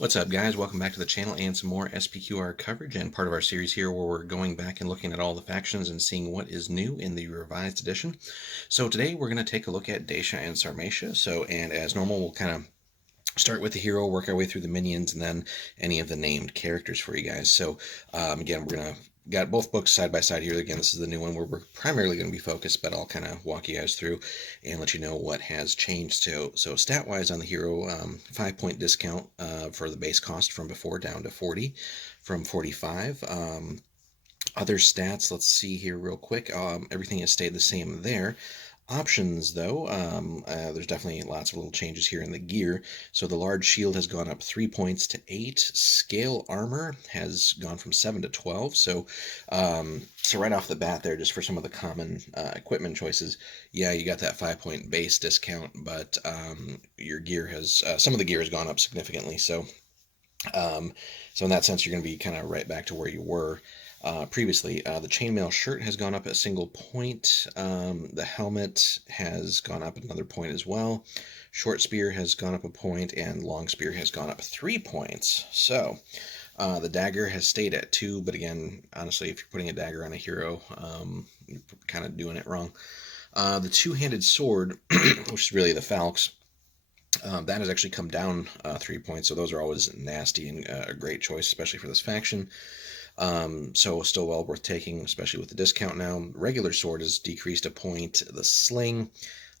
What's up, guys? Welcome back to the channel and some more SPQR coverage and part of our series here where we're going back and looking at all the factions and seeing what is new in the revised edition. So today we're going to take a look at Dacia and Sarmatia. And as normal, we'll kind of start with the hero, work our way through the minions, and then any of the named characters for you guys. Again, we're going to got both books side by side here. Again, this is the new one where we're primarily going to be focused, but I'll kind of walk you guys through and let you know what has changed. So stat-wise on the hero, 5-point discount for the base cost from before down to 40 from 45. Other stats, let's see here real quick. Everything has stayed the same there. Options, though, there's definitely lots of little changes here in the gear. So the large shield has gone up 3 points to 8. Scale armor has gone from 7 to 12. So right off the bat there, just for some of the common equipment choices, yeah, you got that 5-point base discount, but your gear has, some of the gear has gone up significantly. So in that sense, you're going to be kind of right back to where you were previously. The chainmail shirt has gone up a single point. The helmet has gone up another point as well. Short spear has gone up a point, and long spear has gone up 3 points. So the dagger has stayed at 2, but again, honestly, if you're putting a dagger on a hero, you're kind of doing it wrong. The two-handed sword, which is really the Falx, that has actually come down 3 points, so those are always nasty and a great choice, especially for this faction. So still well worth taking, especially with the discount now. Regular sword has decreased a point. The sling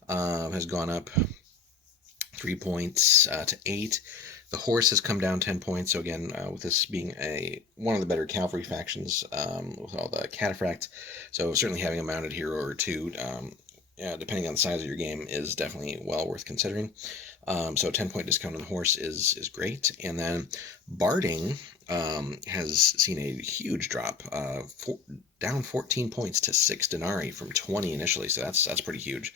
has gone up 3 points to 8. The horse has come down 10 points. So again, with this being one of the better cavalry factions with all the cataphracts, so certainly having a mounted hero or two, depending on the size of your game, is definitely well worth considering. So 10-point discount on the horse is great. And then barding has seen a huge drop, down 14 points to 6 denarii from 20 initially. So that's pretty huge.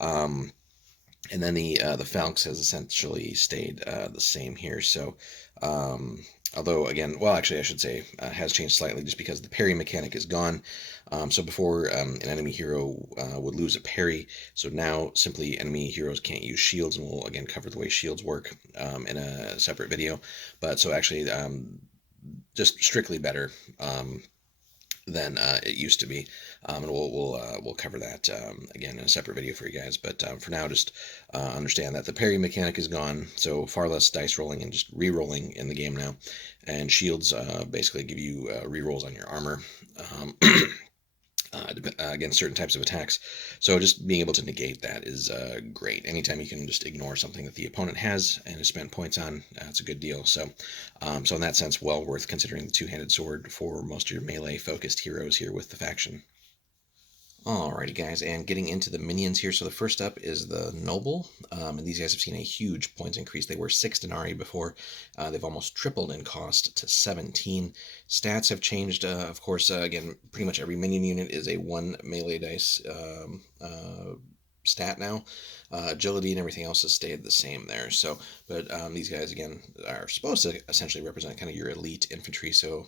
And then the Falx has essentially stayed the same here. So although again, well, actually I should say has changed slightly just because the parry mechanic is gone. So before an enemy hero would lose a parry, so now simply enemy heroes can't use shields, and we'll again cover the way shields work in a separate video. But so actually just strictly better than it used to be, and we'll cover that again in a separate video for you guys. But for now, just understand that the parry mechanic is gone, so far less dice rolling and just re-rolling in the game now. And shields basically give you re-rolls on your armor against certain types of attacks. So just being able to negate that is great. Anytime you can just ignore something that the opponent has and has spent points on, it's a good deal. So in that sense, well worth considering the two-handed sword for most of your melee-focused heroes here with the faction. Alrighty, guys, and getting into the minions here. So the first up is the Noble, and these guys have seen a huge points increase. They were 6 denarii before. They've almost tripled in cost to 17. Stats have changed, of course. Again, pretty much every minion unit is a 1 melee dice stat now. Agility and everything else has stayed the same there. So, but these guys, again, are supposed to essentially represent kind of your elite infantry. So,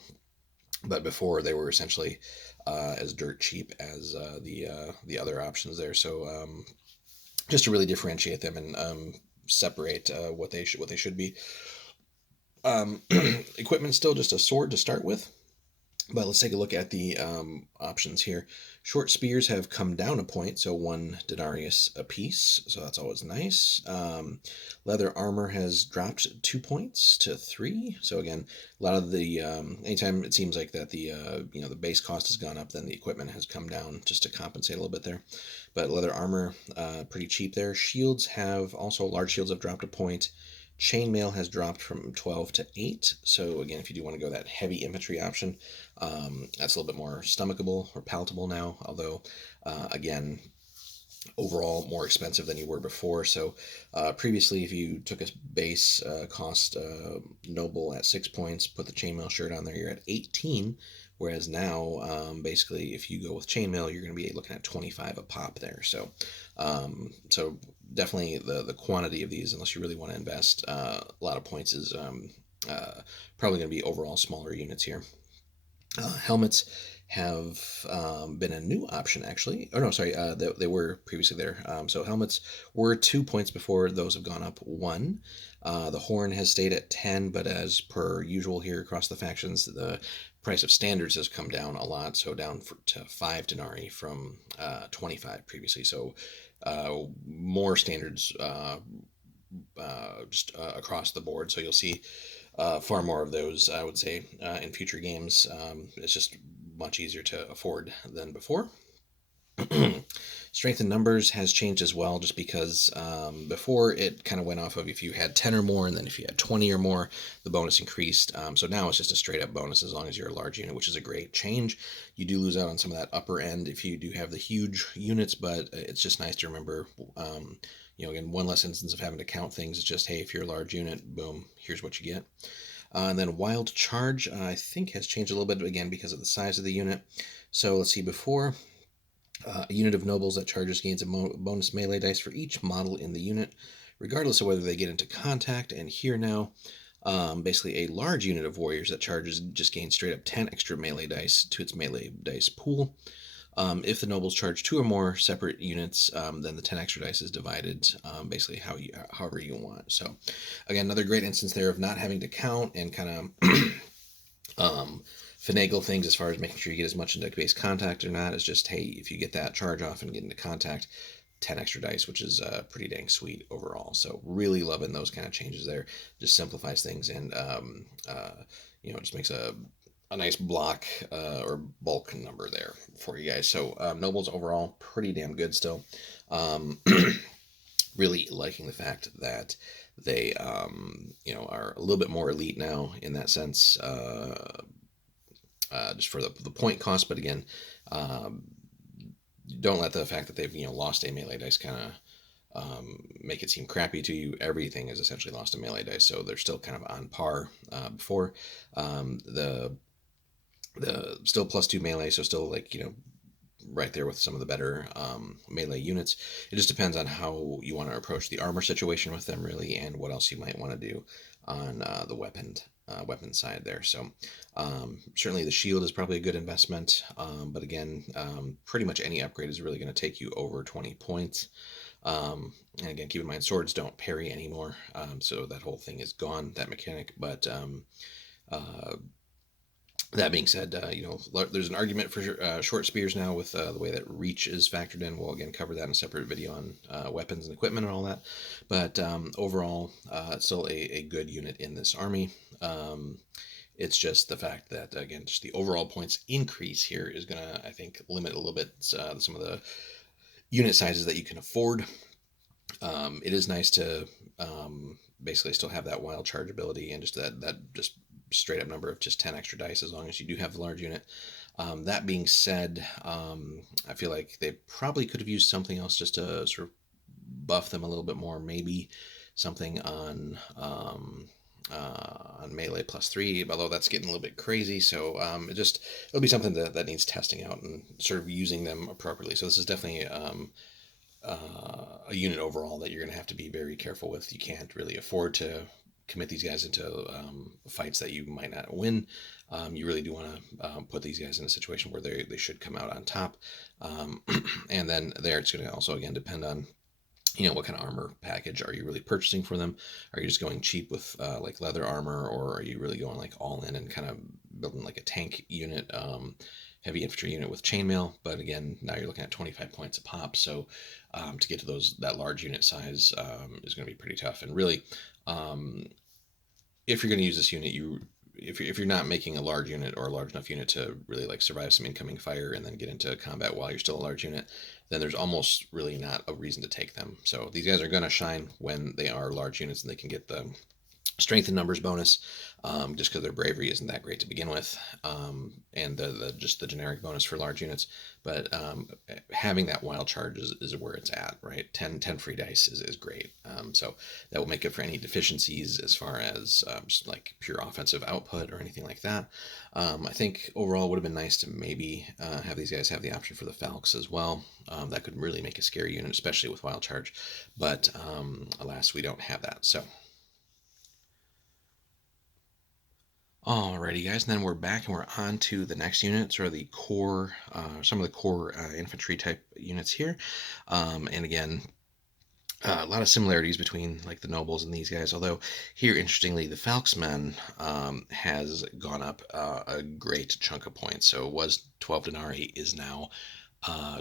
but before they were essentially as dirt cheap as the other options there. So just to really differentiate them and separate what they should be. Equipment still just a sword to start with. But let's take a look at the options here. Short spears have come down a point, so 1 denarius apiece, so that's always nice. Leather armor has dropped 2 points to 3. So again, a lot of the anytime it seems like that the the base cost has gone up, then the equipment has come down just to compensate a little bit there. But leather armor pretty cheap there. Shields have also large shields have dropped a point. Chainmail has dropped from 12 to 8. So again, if you do want to go that heavy infantry option, that's a little bit more stomachable or palatable now. Although, again, overall more expensive than you were before. So previously, if you took a base cost Noble at 6 points, put the chainmail shirt on there, you're at 18. Whereas now, basically, if you go with chainmail, you're going to be looking at 25 a pop there. So, definitely the quantity of these, unless you really want to invest a lot of points, is probably going to be overall smaller units here. Helmets have been a new option, actually. Oh, no, sorry, they were previously there. So helmets were 2 points before, those have gone up 1. The horn has stayed at 10, but as per usual here across the factions, the price of standards has come down a lot, so down to 5 denarii from 25 previously. So more standards just across the board. So you'll see far more of those, I would say, in future games. It's just much easier to afford than before. Strength in numbers has changed as well, just because before it kind of went off of if you had 10 or more, and then if you had 20 or more, the bonus increased. So now it's just a straight up bonus as long as you're a large unit, which is a great change. You do lose out on some of that upper end if you do have the huge units, but it's just nice to remember. Again, one less instance of having to count things. It's just, hey, if you're a large unit, boom, here's what you get. And then Wild Charge, I think, has changed a little bit, again, because of the size of the unit. So let's see, before, a unit of nobles that charges gains a bonus melee dice for each model in the unit, regardless of whether they get into contact. And here now, basically a large unit of warriors that charges just gains straight up 10 extra melee dice to its melee dice pool. If the nobles charge 2 or more separate units, then the 10 extra dice is divided basically however you want. So again, another great instance there of not having to count and kind of finagle things as far as making sure you get as much into base contact or not. It's just, hey, if you get that charge off and get into contact, 10 extra dice, which is pretty dang sweet overall. So really loving those kind of changes there. Just simplifies things and just makes a nice block or bulk number there for you guys. So nobles overall pretty damn good still. Really liking the fact that they are a little bit more elite now in that sense, just for the point cost. But again, don't let the fact that they've lost a melee dice kind of make it seem crappy to you. Everything is essentially lost a melee dice, so they're still kind of on par before. The still +2 melee, so still right there with some of the better melee units. It just depends on how you want to approach the armor situation with them, really, and what else you might want to do on the weapon side there. So certainly the shield is probably a good investment, but again, pretty much any upgrade is really going to take you over 20 points. And again, keep in mind, swords don't parry anymore, so that whole thing is gone, that mechanic. But that being said, there's an argument for short spears now with the way that reach is factored in. We'll again cover that in a separate video on weapons and equipment and all that. But overall, it's still a good unit in this army. It's just the fact that, again, just the overall points increase here is going to, I think, limit a little bit some of the unit sizes that you can afford. It is nice to basically still have that wild charge ability and just that just straight up number of just 10 extra dice as long as you do have the large unit. That being said, I feel like they probably could have used something else just to sort of buff them a little bit more. Maybe something on melee +3, although that's getting a little bit crazy. So it'll be something that needs testing out and sort of using them appropriately. So this is definitely a unit overall that you're going to have to be very careful with. You can't really afford to commit these guys into fights that you might not win. You really do want to put these guys in a situation where they should come out on top. And then there, it's going to also, again, depend on what kind of armor package are you really purchasing for them. Are you just going cheap with like leather armor, or are you really going like all in and kind of building like a tank unit, heavy infantry unit with chainmail? But again, now you're looking at 25 points a pop, so to get to that large unit size is going to be pretty tough. And really, if you're going to use this unit, if you're not making a large unit or a large enough unit to really like survive some incoming fire and then get into combat while you're still a large unit, then there's almost really not a reason to take them. So these guys are going to shine when they are large units and they can get the strength in numbers bonus, just because their bravery isn't that great to begin with, and just the generic bonus for large units. But having that wild charge is where it's at, right? 10 free dice is great. So that will make up for any deficiencies as far as just like pure offensive output or anything like that. I think overall it would have been nice to maybe have these guys have the option for the Falx as well. That could really make a scary unit, especially with wild charge. But alas, we don't have that. So Alrighty, guys, and then we're back and we're on to the next unit, sort of the core, some of the core infantry type units here. And again, a lot of similarities between like the nobles and these guys. Although here, interestingly, the Falxmen has gone up a great chunk of points. So it was 12 denarii, is now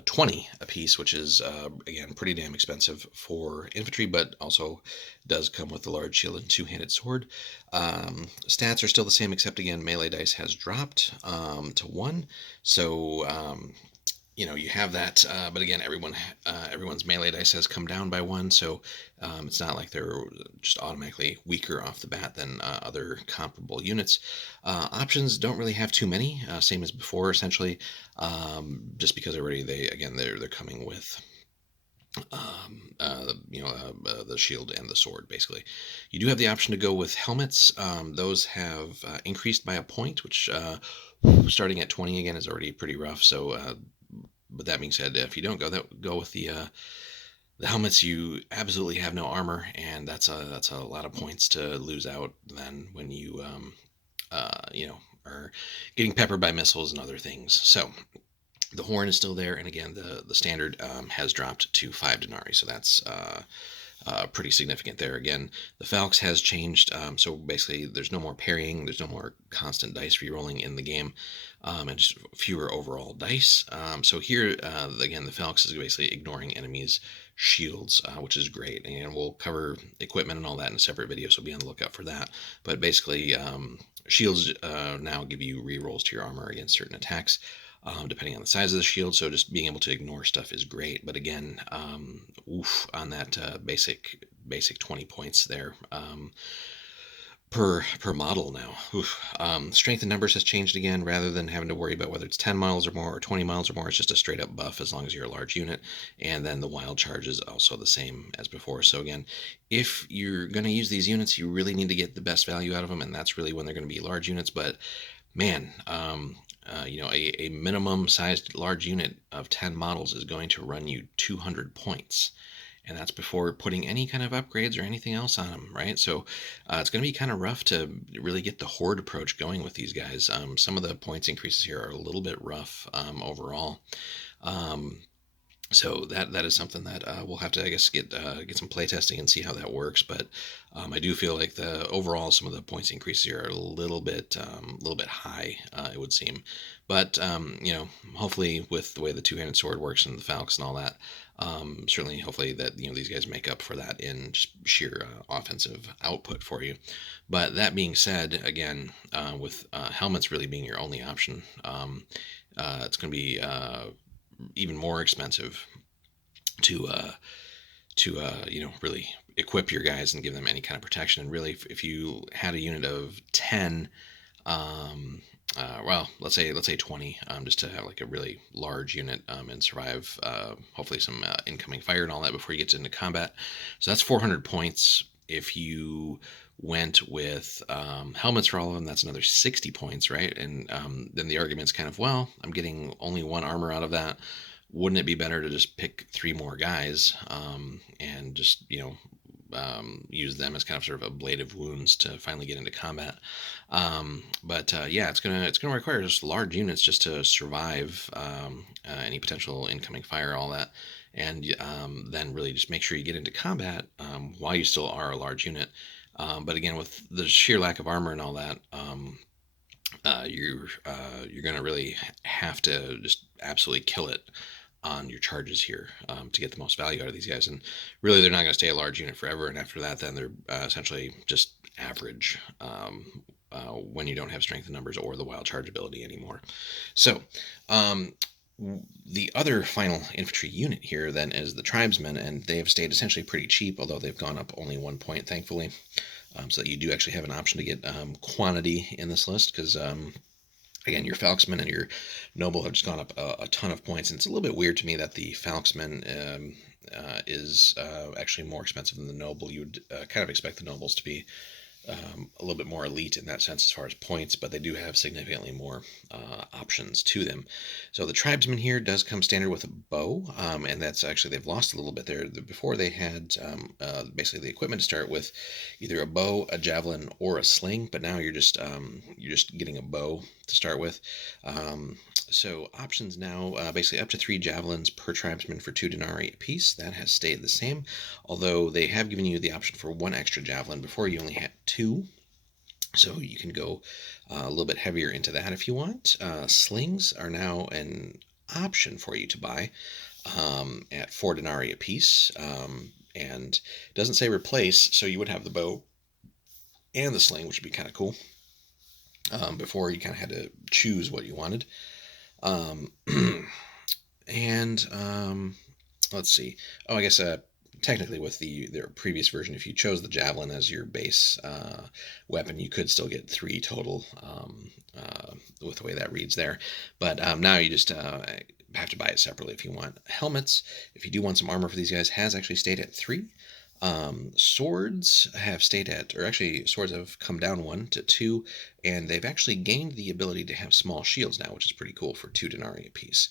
20 a piece, which is again pretty damn expensive for infantry, but also does come with a large shield and two-handed sword. Stats are still the same, except again melee dice has dropped to 1. So you have that, but again, everyone's melee dice has come down by 1, so it's not like they're just automatically weaker off the bat than other comparable units. Options don't really have too many, same as before, essentially, just because they're coming with the shield and the sword, basically. You do have the option to go with helmets. Those have increased by a point, which starting at 20 again is already pretty rough. So but that being said, if you don't go with the helmets, you absolutely have no armor, and that's a lot of points to lose out then when you are getting peppered by missiles and other things. So the horn is still there, and again, the standard has dropped to 5 denarii, so that's pretty significant there. Again, the Falx has changed, so basically there's no more parrying, there's no more constant dice re-rolling in the game, and just fewer overall dice. So here, again, the Falx is basically ignoring enemies' shields, which is great, and we'll cover equipment and all that in a separate video, so be on the lookout for that. But basically, shields now give you re-rolls to your armor against certain attacks. Depending on the size of the shield. So just being able to ignore stuff is great. But again, on that basic 20 points there per model now. Strength in numbers has changed again. Rather than having to worry about whether it's 10 miles or more or 20 miles or more, it's just a straight up buff as long as you're a large unit. And then the wild charge is also the same as before. So again, if you're going to use these units, you really need to get the best value out of them, and that's really when they're going to be large units. But man, a minimum sized large unit of 10 models is going to run you 200 points. And that's before putting any kind of upgrades or anything else on them, right? So it's going to be kind of rough to really get the horde approach going with these guys. Some of the points increases here are a little bit rough overall. So that is something that we'll have to, I guess, get some play testing and see how that works. But I do feel like the overall some of the points increases here are a little bit high, it would seem. But hopefully with the way the two-handed sword works and the Falx and all that, certainly hopefully that these guys make up for that in just sheer offensive output for you. But that being said, again, with helmets really being your only option, it's going to be even more expensive to really equip your guys and give them any kind of protection. And really, if you had a unit of 10, well, let's say 20, just to have like a really large unit and survive hopefully some incoming fire and all that before you get into combat. So that's 400 points. If you went with helmets for all of them, that's another 60 points, right? And then the argument's kind of, well, I'm getting only 1 armor out of that. Wouldn't it be better to just pick 3 more guys and just use them as kind of sort of a blade of wounds to finally get into combat? But yeah, it's gonna require just large units just to survive any potential incoming fire, all that. And then really just make sure you get into combat while you still are a large unit. But again, with the sheer lack of armor and all that, you're going to really have to just absolutely kill it on your charges here to get the most value out of these guys. And really, they're not going to stay a large unit forever. And after that, then they're essentially just average when you don't have strength in numbers or the wild charge ability anymore. So the other final infantry unit here then is the Tribesmen, and they have stayed essentially pretty cheap, although they've gone up only 1 point, thankfully, so that you do actually have an option to get quantity in this list, because again, your Falxmen and your Noble have just gone up a ton of points, and it's a little bit weird to me that the Falxmen is actually more expensive than the Noble. You would kind of expect the Nobles to be a little bit more elite in that sense as far as points, but they do have significantly more options to them. So the Tribesmen here does come standard with a bow, and that's actually, they've lost a little bit there. Before they had basically the equipment to start with either a bow, a javelin, or a sling, but now you're just getting a bow to start with. So options now, basically up to 3 javelins per tribesman for 2 denarii apiece. That has stayed the same, although they have given you the option for 1 extra javelin. Before you only had 2, so you can go a little bit heavier into that if you want. Slings are now an option for you to buy at 4 denarii apiece, and it doesn't say replace, so you would have the bow and the sling, which would be kind of cool. Before you kind of had to choose what you wanted. And let's see. Oh, I guess technically with their previous version, if you chose the javelin as your base weapon, you could still get 3 total with the way that reads there. But now you just have to buy it separately if you want. Helmets, if you do want some armor for these guys, has actually stayed at 3. Swords have stayed at, or actually swords have come down 1 to 2, and they've actually gained the ability to have small shields now, which is pretty cool for 2 denarii apiece.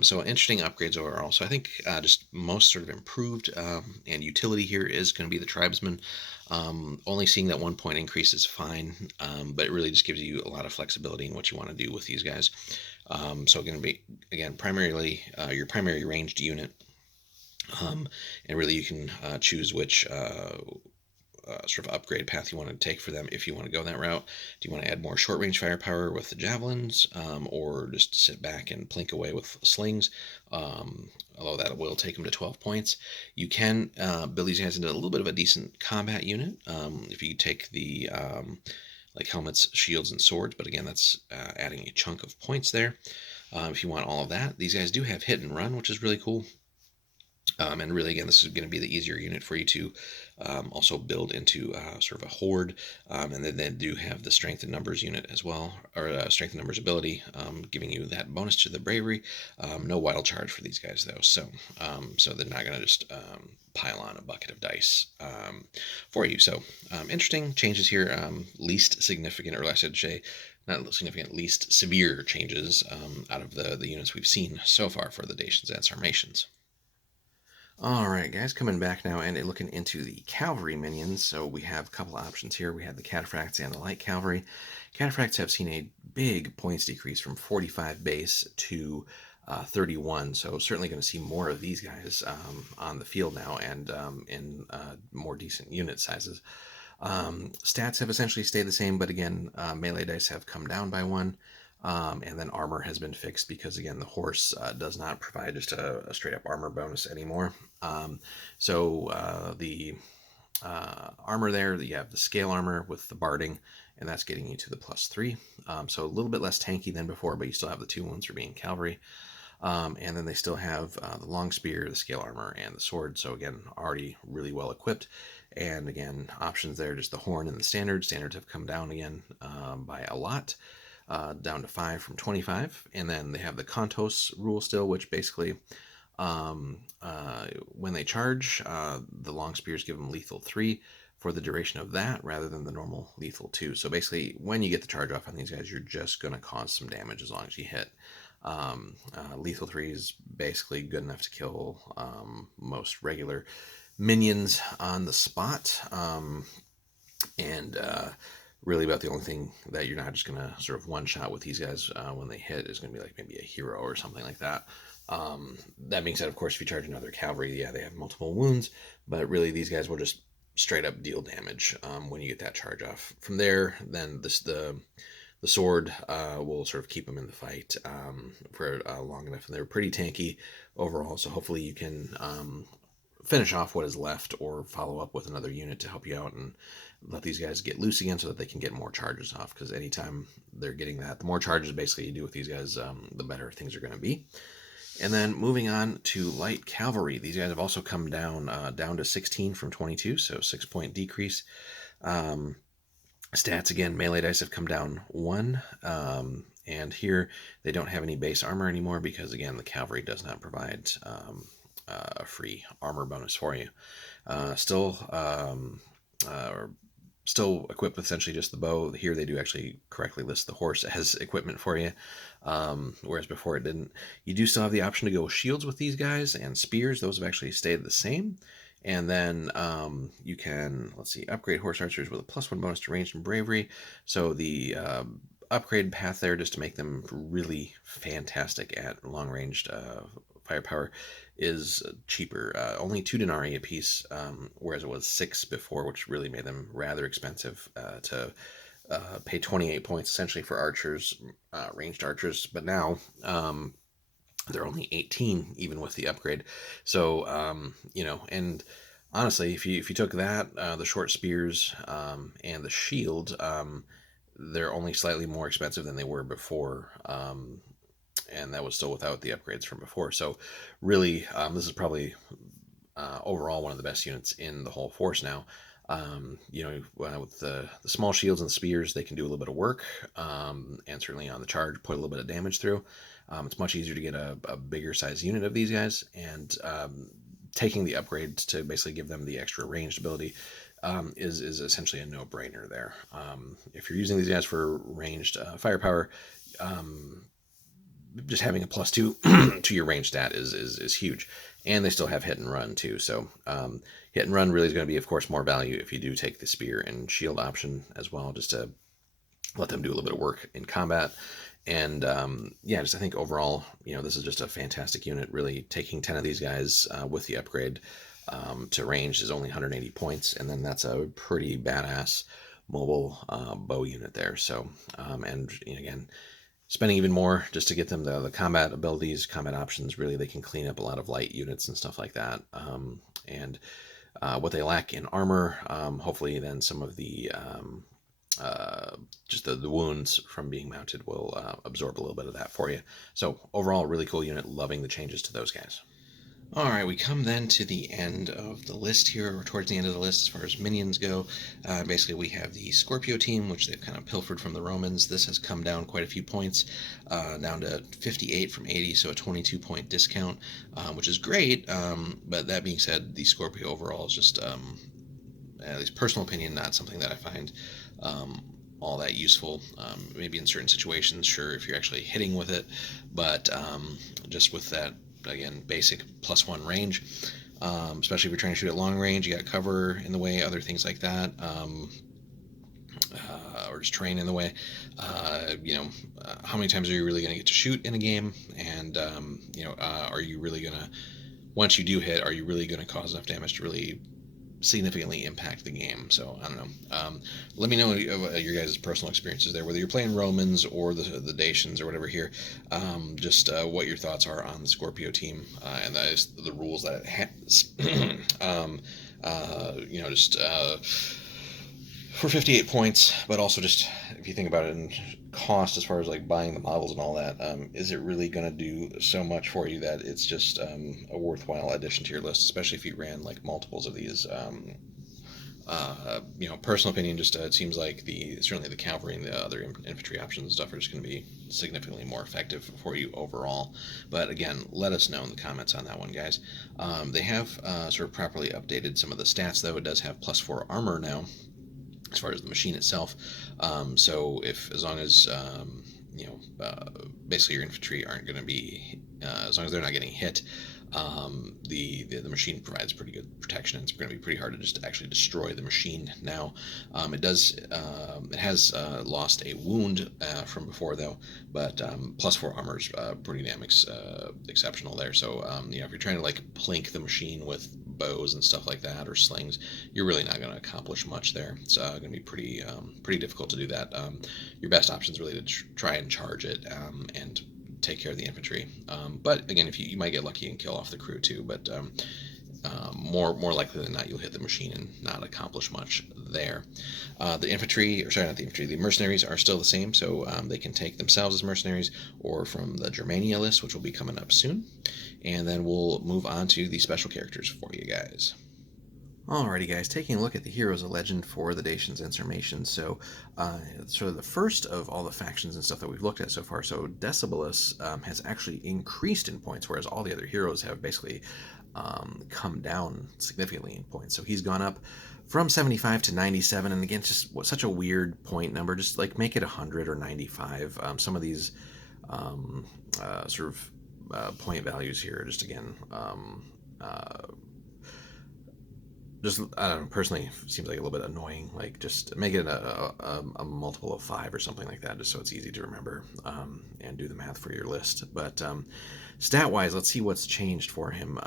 So interesting upgrades overall. So I think just most sort of improved and utility here is going to be the Tribesmen. Only seeing that 1 point increase is fine, but it really just gives you a lot of flexibility in what you want to do with these guys. So going to be, again, primarily your primary ranged unit. And really you can choose which sort of upgrade path you want to take for them if you want to go that route. Do you want to add more short range firepower with the javelins, or just sit back and plink away with slings? Although that will take them to 12 points. You can build these guys into a little bit of a decent combat unit if you take the like helmets, shields, and swords, but again, that's adding a chunk of points there. If you want all of that, these guys do have hit and run, which is really cool. And really, again, this is going to be the easier unit for you to also build into sort of a horde. And then they do have the strength and numbers unit as well, or strength and numbers ability, giving you that bonus to the bravery. No wild charge for these guys, though. So they're not going to just pile on a bucket of dice for you. So interesting changes here. Least significant, or I should say, not significant, least severe changes out of the units we've seen so far for the Dacians and Sarmatians. Alright guys, coming back now and looking into the cavalry minions. So we have a couple of options here. We have the cataphracts and the light cavalry. Cataphracts have seen a big points decrease from 45 base to 31, so certainly going to see more of these guys on the field now, and in more decent unit sizes. Stats have essentially stayed the same, but again, melee dice have come down by 1. And then armor has been fixed because, again, the horse does not provide just a straight-up armor bonus anymore. So the armor there, you have the scale armor with the barding, and that's getting you to the +3. So a little bit less tanky than before, but you still have the 2 ones for being cavalry. And then they still have the long spear, the scale armor, and the sword. So again, already really well equipped. And again, options there, just the horn and the standard. Standards have come down again by a lot. Down to 5 from 25, and then they have the Contos rule still, which basically when they charge, the long spears give them lethal 3 for the duration of that rather than the normal lethal 2. So basically when you get the charge off on these guys, you're just going to cause some damage as long as you hit. Lethal 3 is basically good enough to kill most regular minions on the spot, and really about the only thing that you're not just going to sort of one-shot with these guys when they hit is going to be like maybe a hero or something like that. That being said, of course, if you charge another cavalry, yeah, they have multiple wounds, but really these guys will just straight up deal damage when you get that charge off. From there, then the sword will sort of keep them in the fight for long enough, and they're pretty tanky overall, so hopefully you can finish off what is left or follow up with another unit to help you out and let these guys get loose again so that they can get more charges off, because anytime they're getting that, the more charges basically you do with these guys, the better things are going to be. And then moving on to light cavalry, these guys have also come down to 16 from 22, so 6-point decrease. Stats, again, melee dice have come down 1, and here they don't have any base armor anymore because, again, the cavalry does not provide a free armor bonus for you. Still still equipped with essentially just the bow. Here they do actually correctly list the horse as equipment for you, whereas before it didn't. You do still have the option to go shields with these guys, and spears. Those have actually stayed the same. And then you can, let's see, upgrade horse archers with a +1 bonus to range and bravery. So the upgrade path there, just to make them really fantastic at long-ranged firepower, is cheaper. Only 2 denarii a piece, whereas it was 6 before, which really made them rather expensive to pay 28 points essentially for archers, ranged archers. But now they're only 18 even with the upgrade. So and honestly, if you took that, the short spears, and the shield, they're only slightly more expensive than they were before. And that was still without the upgrades from before. So really, this is probably overall one of the best units in the whole force now. With the small shields and spears, they can do a little bit of work, and certainly on the charge, put a little bit of damage through. It's much easier to get a bigger size unit of these guys, and taking the upgrades to basically give them the extra ranged ability is essentially a no-brainer there. If you're using these guys for ranged firepower, just having a +2 to your range stat is huge. And they still have hit and run too. So hit and run really is going to be, of course, more value if you do take the spear and shield option as well, just to let them do a little bit of work in combat. And I think overall, this is just a fantastic unit. Really, taking 10 of these guys with the upgrade to range is only 180 points, and then that's a pretty badass mobile bow unit there. So, again, spending even more just to get them the combat abilities, combat options. Really, they can clean up a lot of light units and stuff like that. And what they lack in armor, hopefully then some of the just the wounds from being mounted will absorb a little bit of that for you. So overall, really cool unit. Loving the changes to those guys. All right, we come then to the end of the list here, or towards the end of the list as far as minions go. Basically, we have the Scorpio team, which they've kind of pilfered from the Romans. This has come down quite a few points, down to 58 from 80, so a 22-point discount, which is great. But that being said, the Scorpio overall is just, at least personal opinion, not something that I find all that useful. Maybe in certain situations, sure, if you're actually hitting with it, but just with that, again, basic +1 range, especially if you're trying to shoot at long range, you got cover in the way, other things like that, or just terrain in the way. How many times are you really going to get to shoot in a game? And are you really going to, once you do hit, are you really going to cause enough damage to really significantly impact the game? So I don't know. Let me know your guys' personal experiences there, whether you're playing Romans or the Dacians or whatever here. Just what your thoughts are on the Scorpio team and the rules that it has. For 58 points, but also just if you think about it in cost as far as like buying the models and all that, is it really going to do so much for you that it's just a worthwhile addition to your list, especially if you ran like multiples of these? Personal opinion, just it seems like certainly the cavalry and the other infantry options and stuff are just going to be significantly more effective for you overall. But again, let us know in the comments on that one, guys. They have sort of properly updated some of the stats, though. It does have +4 armor now, as far as the machine itself. So as long as basically your infantry aren't going to be, as long as they're not getting hit, the machine provides pretty good protection. It's going to be pretty hard to just actually destroy the machine now. It has lost a wound from before, though, but +4 armor is pretty damn exceptional there. So if you're trying to like plink the machine with bows and stuff like that, or slings, you're really not going to accomplish much there. It's going to be pretty difficult to do that. Your best option is really to try and charge it and take care of the infantry. But again, if you might get lucky and kill off the crew too, but more likely than not, you'll hit the machine and not accomplish much there. The mercenaries are still the same, so they can take themselves as mercenaries or from the Germania list, which will be coming up soon. And then we'll move on to the special characters for you guys. Alrighty, guys, taking a look at the Heroes of Legend for the Dacians and Sarmatians. So, sort of the first of all the factions and stuff that we've looked at so far. So, Decibelus has actually increased in points, whereas all the other heroes have basically come down significantly in points. So he's gone up from 75 to 97, and again, just such a weird point number. Just like make it 100 or 95. Some of these sort of point values here, just again, uh, just I don't know, personally seems like a little bit annoying. Like just make it a multiple of 5 or something like that, just so it's easy to remember and do the math for your list. But stat wise, let's see what's changed for him.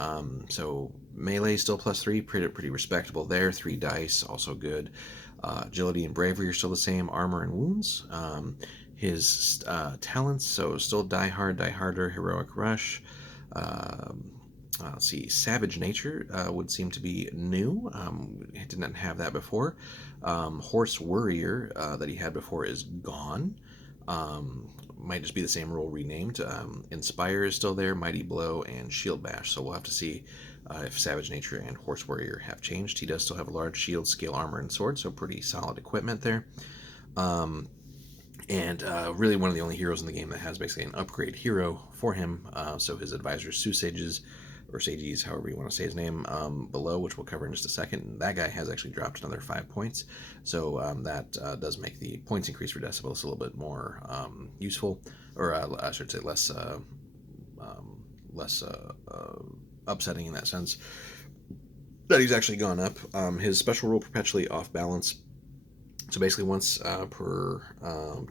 So melee still +3, pretty respectable there. 3 dice, also good. Agility and bravery are still the same. Armor and wounds. His talents, so still die hard, die harder, heroic rush. Let's see, Savage Nature would seem to be new. He did not have that before. Horse Warrior that he had before is gone. Might just be the same role renamed. Inspire is still there, Mighty Blow, and Shield Bash. So we'll have to see if Savage Nature and Horse Warrior have changed. He does still have a large shield, scale armor, and sword, so pretty solid equipment there. And really one of the only heroes in the game that has basically an upgrade hero for him. So his advisor, Sages, or Sages, however you want to say his name, below, which we'll cover in just a second. That guy has actually dropped another 5 points. So that does make the points increase for Decibels a little bit more useful, or I should say less upsetting in that sense. That he's actually gone up. His special rule, Perpetually Off Balance. So basically once per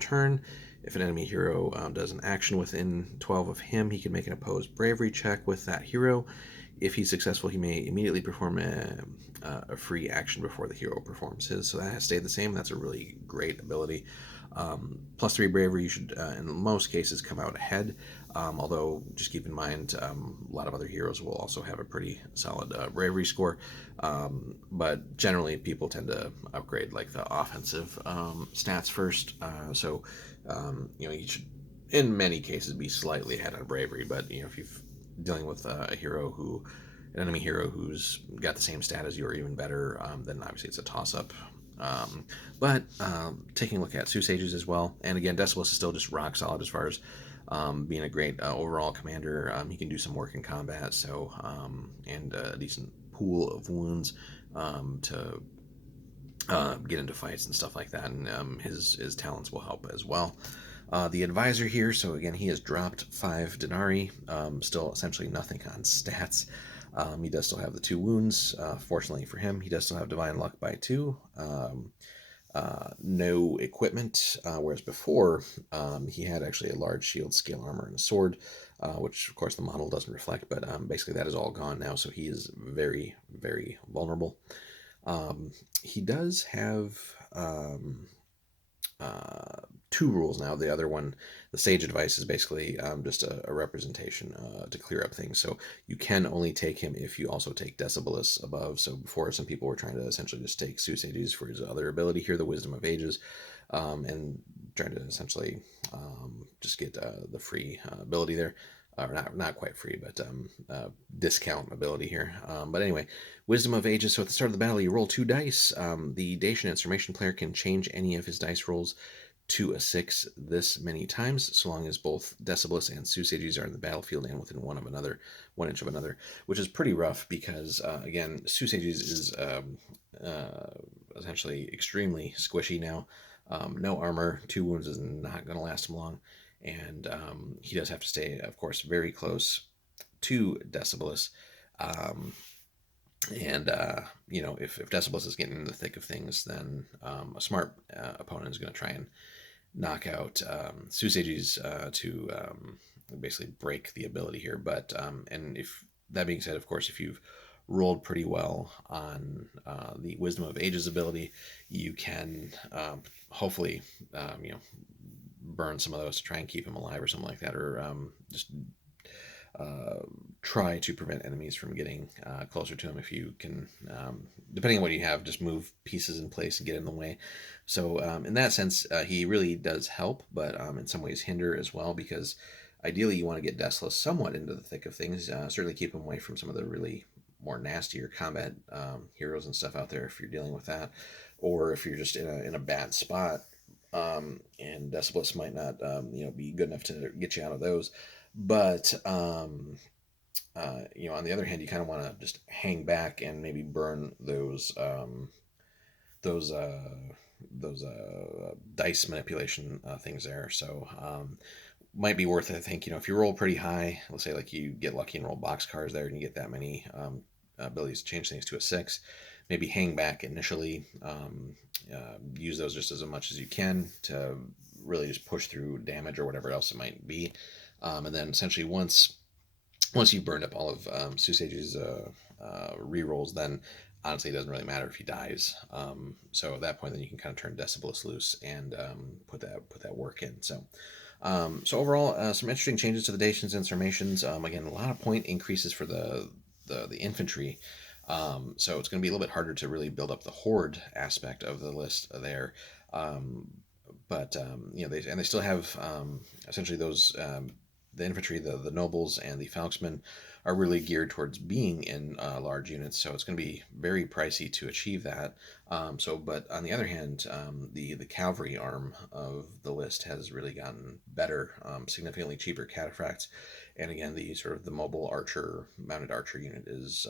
turn, if an enemy hero does an action within 12 of him, he can make an opposed bravery check with that hero. If he's successful, he may immediately perform a free action before the hero performs his. So that has stayed the same. That's a really great ability. +3 bravery, you should in most cases come out ahead, although just keep in mind a lot of other heroes will also have a pretty solid bravery score, but generally people tend to upgrade like the offensive stats first, so you should in many cases be slightly ahead on bravery, but if you're dealing with an enemy hero who's got the same stat as you or even better, then obviously it's a toss-up. But taking a look at Sages as well, and again, Decibels is still just rock solid as far as being a great overall commander. He can do some work in combat, so and a decent pool of wounds to get into fights and stuff like that, and his talents will help as well. The advisor here, so again, he has dropped 5 denarii, still essentially nothing on stats. He does still have the 2 wounds. Fortunately for him, he does still have Divine Luck by 2. No equipment, whereas before he had actually a large shield, scale armor, and a sword, which of course the model doesn't reflect, but basically that is all gone now, so he is very, very vulnerable. He does have 2 rules now. The other one, the Sage Advice, is basically just a representation to clear up things. So you can only take him if you also take Decibelus above. So before, some people were trying to essentially just take Sages for his other ability here, the Wisdom of Ages, and trying to essentially just get the free ability there. Or not quite free, but discount ability here. But anyway, Wisdom of Ages. So at the start of the battle, you roll 2 dice. The Dacian and Sarmatian player can change any of his dice rolls to a 6 this many times, so long as both Decibelus and Sages are in the battlefield and within 1 inch of another, which is pretty rough because, again, Sages is essentially extremely squishy now. No armor, 2 wounds is not going to last him long, and he does have to stay, of course, very close to Decibelus. And if Decibelus is getting in the thick of things, then a smart opponent is going to try and knock out Sages to basically break the ability here. But and if that being said, of course, if you've rolled pretty well on the Wisdom of Ages ability, you can hopefully burn some of those to try and keep him alive or something like that, or just try to prevent enemies from getting closer to him. If you can, depending on what you have, just move pieces in place and get in the way. So in that sense, he really does help, but in some ways hinder as well, because ideally you want to get Decibelus somewhat into the thick of things. Certainly keep him away from some of the really more nastier combat heroes and stuff out there if you're dealing with that, or if you're just in a bad spot, and Decibelus might not be good enough to get you out of those. But on the other hand, you kind of want to just hang back and maybe burn those uh, those dice manipulation things there. So might be worth it. I think if you roll pretty high, let's say like you get lucky and roll boxcars there, and you get that many abilities to change things to a 6. Maybe hang back initially. Use those just as much as you can to really just push through damage or whatever else it might be, and then essentially once you've burned up all of Susage's rerolls, then honestly it doesn't really matter if he dies. So at that point, then you can kind of turn Decibelus loose and put that work in. So overall, some interesting changes to the Dacians and Sarmatians. Again, a lot of point increases for the infantry. So it's going to be a little bit harder to really build up the horde aspect of the list there. But they still have essentially those the infantry, the nobles, and the Falxmen are really geared towards being in large units. So it's going to be very pricey to achieve that. But on the other hand, the cavalry arm of the list has really gotten better, significantly cheaper cataphracts, and again, the sort of the mobile mounted archer unit is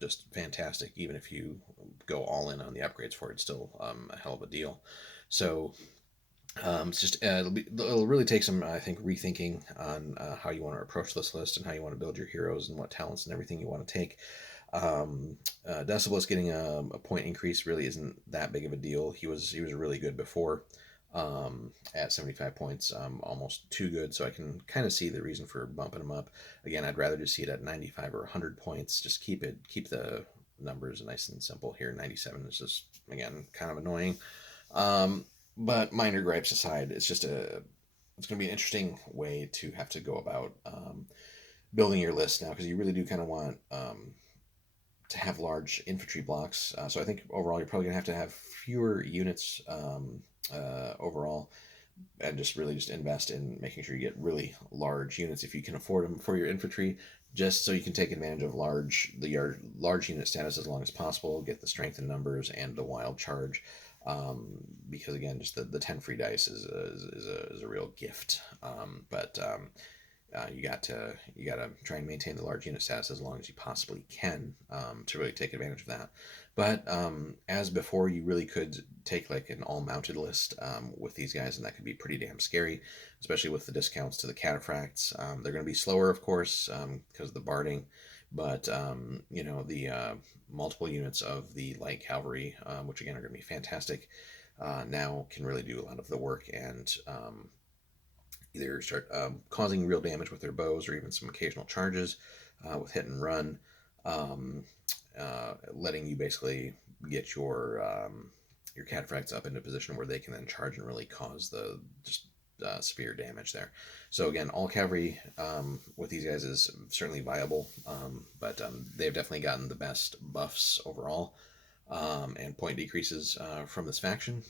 just fantastic. Even if you go all in on the upgrades for it, it's still a hell of a deal. So it's just it'll really take some, I think, rethinking on how you want to approach this list and how you want to build your heroes and what talents and everything you want to take. Decibelus getting a point increase really isn't that big of a deal. He was really good before at 75 points, almost too good. So I can kind of see the reason for bumping him up. Again, I'd rather just see it at 95 or 100 points. Just keep the numbers nice and simple here. 97 is just, again, kind of annoying. But minor gripes aside, it's going to be an interesting way to have to go about building your list now, because you really do kind of want to have large infantry blocks. So I think overall you're probably going to have fewer units overall, and just really just invest in making sure you get really large units if you can afford them for your infantry, just so you can take advantage of your large unit status as long as possible, get the strength in numbers and the wild charge. Because again, just the 10 free dice is a real gift. You got to try and maintain the large unit status as long as you possibly can, to really take advantage of that. But as before, you really could take like an all mounted list with these guys, and that could be pretty damn scary, especially with the discounts to the cataphracts. They're going to be slower, of course, because of the barding, but the multiple units of the light cavalry, which again are going to be fantastic, now can really do a lot of the work and either start causing real damage with their bows, or even some occasional charges with hit and run, letting you basically get your cataphracts up into a position where they can then charge and really cause the just severe damage there. So again, all cavalry with these guys is certainly viable, but they've definitely gotten the best buffs overall, and point decreases from this faction.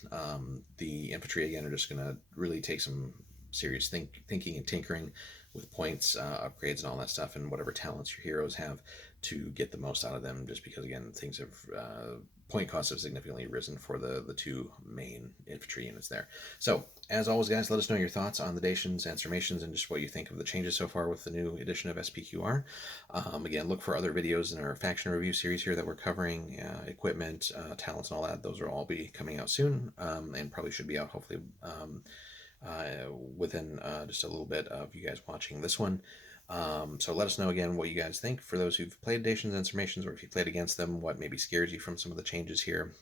The infantry again are just going to really take some serious thinking and tinkering with points, upgrades, and all that stuff, and whatever talents your heroes have to get the most out of them. Just because again, things have point costs have significantly risen for the two main infantry units there. So as always, guys, let us know your thoughts on the Dacians and Sarmatians and just what you think of the changes so far with the new edition of SPQR. Again, look for other videos in our faction review series here that we're covering, equipment, talents, and all that. Those will all be coming out soon, and probably should be out hopefully within just a little bit of you guys watching this one. So let us know again what you guys think, for those who've played Dacians and Sarmatians, or if you played against them, what maybe scares you from some of the changes here.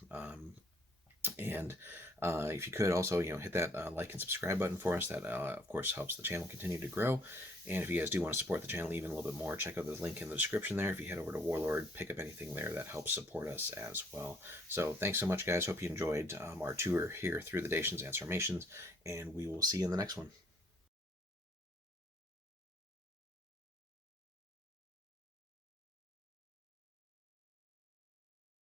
And if you could also hit that like and subscribe button for us, that of course helps the channel continue to grow. And if you guys do want to support the channel even a little bit more, check out the link in the description there. If you head over to Warlord, pick up anything there that helps support us as well. So thanks so much, guys. Hope you enjoyed our tour here through the Dacians and Sarmatians, and we will see you in the next one.